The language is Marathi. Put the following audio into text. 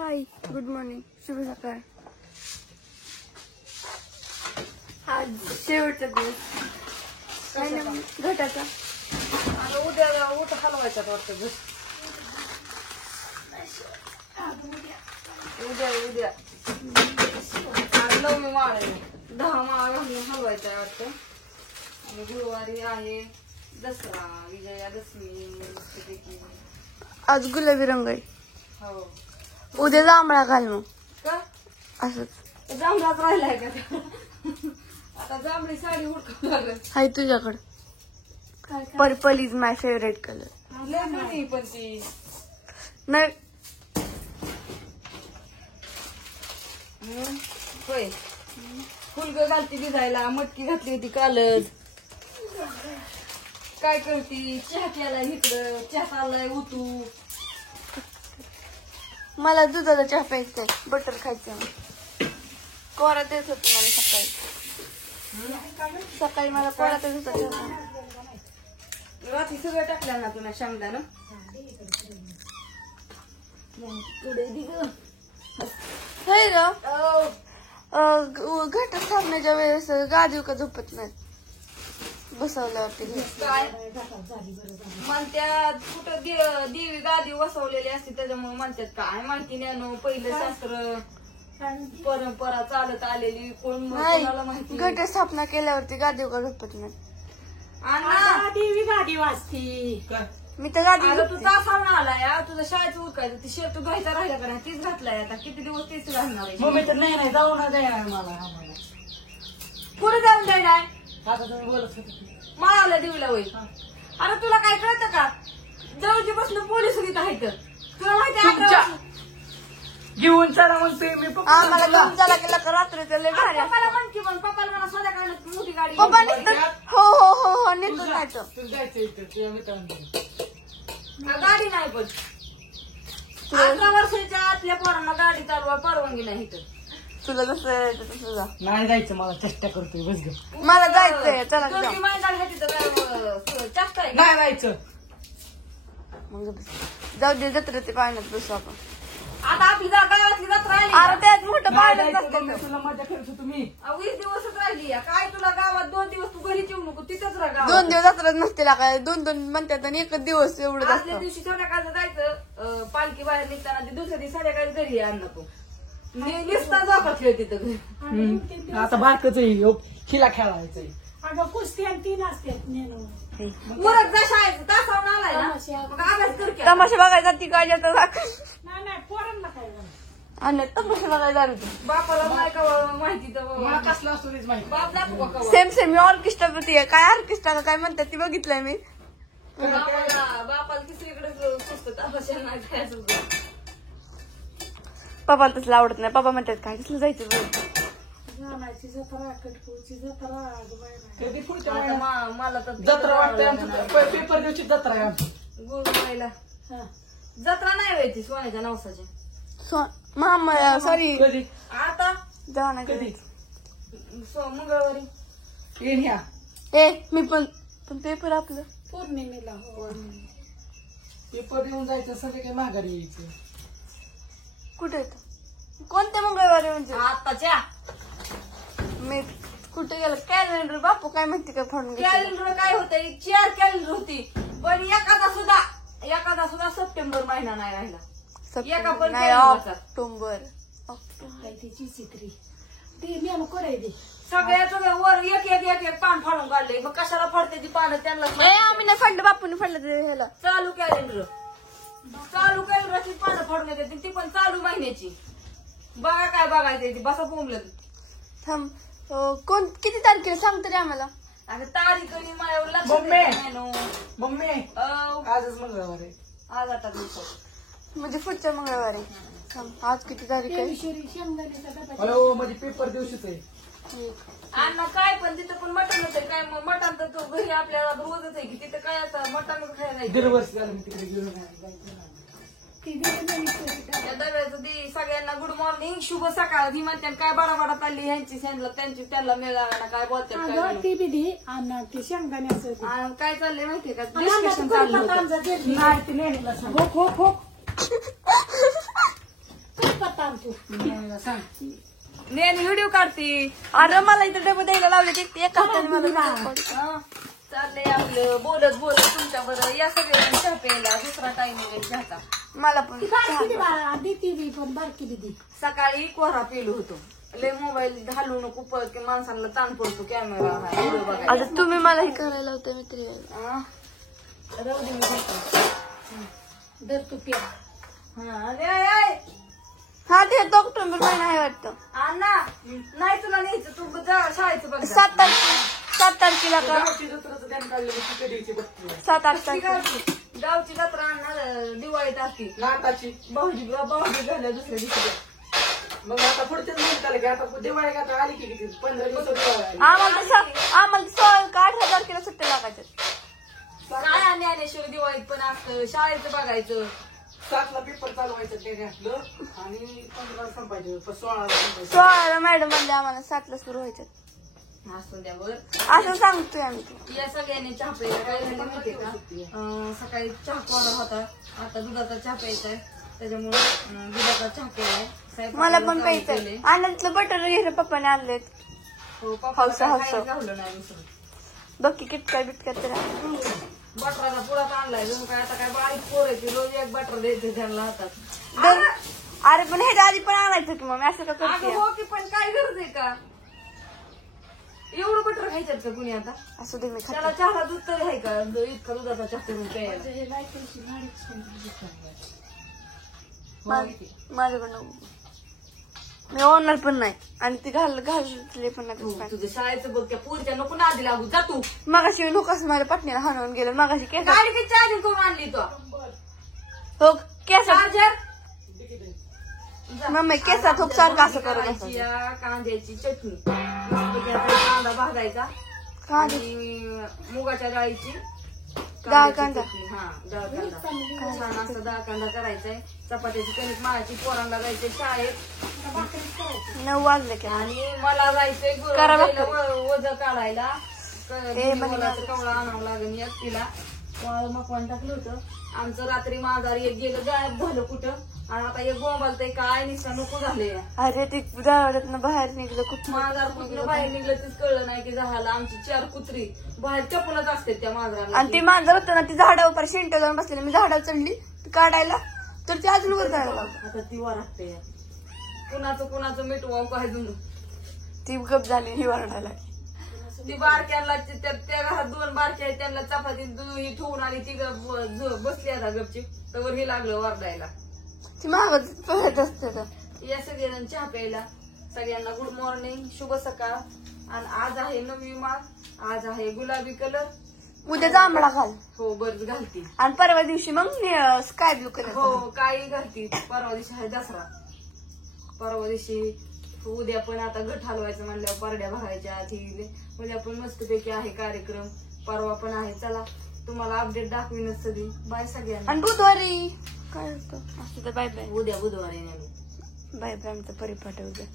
हाय, गुड मॉर्निंग, शुभ सकाळ. आज शेवटचा दिवस काय ना घटाचा. उद्या उठ हलवायचा वाटतं घर. उद्या 9 माळ आहे, 10 माळ घालून हलवायचा आहे वाटतं. आणि गुरुवारी आहे दसरा, विजयादशमी. आज गुलाबी रंग आहे. हो, उद्या जांभळा घाल मग. का असंच जांभळाच राहिलाय का? आता जांभळी साडी उडकावं लागत. हाय तुझ्याकडं. Purple is my favourite colour. लय मोठी पण ती नाही होय. फुलग घालती भिजायला, मटकी घातली होती कालच. काय करती? चहा केलाय इकडं, चहा चाललाय उतू. मला दुधाचा चहा प्यायचा, बटर खायचं. कोरा तेच होत मला सकाळी मला कोरा तेच होता. रात्री सगळं टाकल्या ना तुला शेंगदाणा. हे घट स्थापनेच्या वेळेस गादीव का झोपत नाही बसवल्यावरती. काय म्हणत्यात कुठं देवी गादी वसवलेली असते त्याच्यामुळे म्हणतात काय माहिती नाही. पहिलं शास्त्र परंपरा चालत आलेली, कोण कोणाला माहिती. घट स्थापना केल्यावरती गादीव का झोपत नाही. देवी गादी वाजती. मी तर गादी तू तासावर आलाय, तुझं शाळेचं उरकायचं, ती शर्ट धुवायचा राहिला का नाही, तीच घातलाय. आता किती दिवस तीच घालणार आहे. मम्मी तर नाही जाऊ ना देणार मला. पुढे जाऊन देणार आता तुम्ही बोलत होते माळावल्या देवीला होईल. अरे तुला काय कळतं का? जवळची बसलं पोलीस इथं आहेत. तुला माहिती घेऊन चला म्हणतोय मी. आम्हाला घेऊन चला गेला का रात्रीचं लय भारी असतं. पप्पाला म्हण की मग, पप्पाला मला संध्याकाळी मोठी गाडी पप्पा निघतात. हो हो हो हो निघतो जायचं. तुला जायचं इथं तुझ्या मित्रांना. गाडी नाही पण 18 वर्षाच्या आतल्या पोरांना गाडी चालवा परवानगी नाही इथं. तुला जसं यायचं तसं जा. नाही जायचं, मला चेष्टा करतोय. बस ग, मला जायचंय, चला जाऊ. तुझी मैदान आहे तिथं काय जास्त आहे का? नाही जायचं. मग जाऊ दे, जत्रेत पाण्यात बसू आपण. आता आपली गावातली जत्रा आली अरे का? त्यात मोठं नाही पाण्यात जायचं, मम्मी नसतं. तुला मजा करतो तुम्ही. 20 दिवसच राहिली आहे. काय तुला गावात 2 दिवस तू घरी येऊ नको, तिथंच राहा 2 गावात. दिवस जत्रात नसते काय 2-2 म्हणतात आणि 1 दिवस एवढं आदल्या जास्त. दिवशी संध्याकाळचं जायचं, पालखी बाहेर निघताना ते दुसऱ्या दिवशी संध्याकाळी घरी ये अन्न तू. निसता झोपातली तिथं घरी. आता बारकच हिला खेळायचंय. अगं कुस्ती आणि 3 असतात नेणं. उरक जा शाळेत, तासावर आलाय ना मग अभ्यास कर की. तमाशा बघायचा ती काय जातं नाही पोरांना काय झालं. आणि तमाशा बघायला जायचं. बापाला नाही का माहिती तर मला कसलं असतो तेच माहिती. बाप दाखवा का सेम सेम मी ऑर्केस्ट्रा प्रती आहे. काय ऑर्केस्ट्रा काय म्हणतात ती बघितलंय मी. बापाला तिसरीकडे सुचत तमाशा नाही जायचं. पप्पाला तसलं आवडत नाही. पप्पा म्हणतात काय तसलं जायचं बघ. जाण्याची जत्रा, कटकूची जत्रा. कधी पुढच्या आता महिन्यात मला तर जत्रा वाटते आमचं. पेपर दिवशी जत्रा आहे आमची. गुरुवारीला जत्रा नाही व्हायची सोन्याच्या नवसाची. मामा सॉरी कधी आता जाऊ ना कधी मंगळवारी येईन ह्या. मी पण पेपर आपलं पौर्णिमेला. पेपर देऊन जायचं, सगळे काही माघारी यायचं. कुठे येतं कोणत्या मंगळवारी म्हणजे आताच्या मी कुठे गेलं कॅलेंडर बापू काय माहिती काय फाडून घेतलं. कॅलेंडर काय होतं, 4 कॅलेंडर होती पण एखादा सुद्धा सप्टेंबर महिना नाही राहिला. एका पण नाही कॅलेंडरचा. ऑक्टोबर तिची चित्री ती मेनू करायची. सगळ्याचं वर एक पान फाडून काढले. मग कशाला फाडते ती पानं त्यांना. आम्ही नाही फाडलं बापूने फाडलं ते ह्याला. चालू कॅलेंडरची पानं फाडून येते ती पण चालू महिन्याची. बघा काय बघायचं ती बसा बोंबलत. थांब कोण किती तारखेला सांग तरी आम्हाला. आता तारीख आणि माझ्यावर लक्ष मम्मी. देत नाही नो. मम्मी आजच मंगळवार आहे. आज 8 दिवसात म्हणजे पुढच्या मंगळवारी. थांब आज किती तारीख आहे. देवीश्वरी शेंगदाण्याचा डबा. अरे म्हणजे पेपर दिवशीच आहे. अन्न काय पण तिथं पण मटण होतंय. काय मग मटण तर तो घरी आपल्याला रोजच आहे की तिथं काय असं मटण खायला नाही. 1.5 वर्ष झालं मी तिकडे गेलो ती देवीश्वरी डबा. त्या दव्याचं ती सगळ्यांना गुड मॉर्निंग, शुभ सकाळ. ही म्हणते काय बडा चालली ह्यांची त्यांची त्यांना मिळाला ना काय बोलतात काय अगं म्हणून. ती बी दे आणि ते शेंगदाण्याचं. आणि काय चाललंय माहितीये का, डिस्कशन चाललं होतं. नाही ती नेणीला सांग. हो हो हो तू मला सांग नेहमी व्हिडिओ काढती. अरे मला इथं डबे द्यायला लावले ते एका हाताने मला video काढू. हं, चाललंय आपलं बोलत बोलत तुमच्या बरोबर या सगळ्यांनी चहा प्यायला. दुसरा टाइमिंग घ्यायचा. मला पण ती बारकी दे बाळा, देती बी पण बारकी दिदी. सकाळी कोरा पिलो होतो. लय मोबाईल घालू नको की माणसांना ताण पडतो कॅमेरा व्हिडिओ बघायला. आता तुम्ही मला हे करायला होतं मित्री. हं? राहू दे मी घेतो. दर तू प्या. हं, अरे, आय, आय. हा ते डॉक्टर महिना आहे वाटतं. अण्णा नाही तुला न्यायचं तू जा शाळेचं बघ. 7 तारखेला का गावची जत्राचं ध्यान काढलं की ती कधीची बघते 7-8 ती तारखेला. गावची जत्रा अण्णा दिवाळीत असती. नाताची भाऊजी झाल्या दुसऱ्या दिवशी. मग आता पुढच्याच महिन्यात आलं की आता दिवाळी का आता आली की किती 15 दिवसात दिवाळी आली. आम्हाला 16 का 18 तारखेला सुट्ट्या लागायच्या. काय आणि ज्ञानेश्वर दिवाळीत पण असतं शाळेचं बघायचं. 7 ला पेपर चालू व्हायचं ते घातलं आणि 15 संपायचं 16 ला संपायचं. 16 मॅडम म्हणले आम्हाला 7 ला सुरू व्हायचं. असं द्यावर असं सांगतोय आम्ही. या सगळ्यांनी चहा प्यायला काय झालं माहितीये का सकाळी चहा कोरा होता. आता दुधाचा चहा प्यायचा आहे त्याच्यामुळे दुधाचा चहा प्यायलाय. मला पण प्यायचंय. आनंदचं बटर घेतलं पप्पाने आणलेत. हो हौसा, हौसा. घावलं नाही दुसरं. बघ की किटकाय बिटकाय तर बटराचा पुढाच आणलाय जणू काय आता काय बारीक पोर आहे रोज एक बटर द्यायचं त्यांना हातात. अरे पण ह्याच्या आधी पण आणायचं की मग असं का अगं करते. हो की पण काय गरज आहे का एवढं बटर खायच्यात का कुणी आता. असू दे मी त्याला चहाला दूध तरी आहे का इतका दुधाचा चहा करून प्यायला. हे लाईटची गाडीच माझ्याकडनं मी ओनर पण नाही आणि ती घालले पण नाही. तुझं शाळेचं बघ त्या पुरच्या नको ना आधी लागू जा तू. मगाशी नकोस माझ्या पत्नीला हाणून गेलं. मगाशी केस गाडी किती चार्जिंग करून आणली तू हो केस चार्जर. मम्मी केसात हो सारखं असं करत करायची या कांद्याची चटणी मस्तपैकी आता कांदा भाजायचा आणि मुगाच्या डाळीची डाळ कांदा. चटणी. हा डाळ कांदा छान असं डाळ कांदा करायचाय. चपात्याची कणिक मळायची पोरांना जायचंय शाळेत 9 वाजले की आणि मला जायचंय करा वज काढायला. म्हणे कवळा आणावं लागेल एकटीला. मकवान टाकलं होतं आमचं. रात्री माघारी एक गेलं गायब झालं कुठं आणि आता एक बोंबालतय काय निसता नको झाले. अरे ते दरवाड्यातनं बाहेर निघलं कुठं माघार कुठलं बाहेर निघलं तेच कळलं नाही की झालं. आमची 4 कुत्री बाहेर चपूनच असते त्या मांजराला. आणि ती मांजर होतं ना ती झाडावर शेंट जाऊन बसलेली. मी झाडावर चढली ती काढायला तर ती अजून वर जायला लागली. आता ती वरागते कुणाचं मिठवाव काय जुनं. ती गप झाली ही वरडायला. ती बारक्यांना त्या घरात 2 बारक्या आहेत त्यांना चपाती ही ठेवून आणि ती बसली आता गपची तर हे लागलं वरडायला. ती मागच पळत असते तर. या सगळ्यांना चहा प्यायला सगळ्यांना गुड मॉर्निंग शुभ सकाळ. आणि आज आहे 9वी माघ. आज आहे गुलाबी कलर. उद्या जांभळा घाल. हो बरंच घालती. आणि परवा दिवशी मग स्काय ब्लू कलर. हो काही घालती. परवा दिवशी आहे दसरा. परवा दिवशी उद्या पण आता घट हलवायचं म्हणल्यावर परड्या भरायच्या आधी. उद्या पण मस्तपैकी आहे कार्यक्रम. परवा पण आहे. चला तुम्हाला अपडेट दाखवीनच सगळी. बाय सगळ्यांना. आणि बुधवारी काय होतं असं तर बाय बाय. उद्या बुधवारी बाय बाय आमचा परिपाठ उद्या.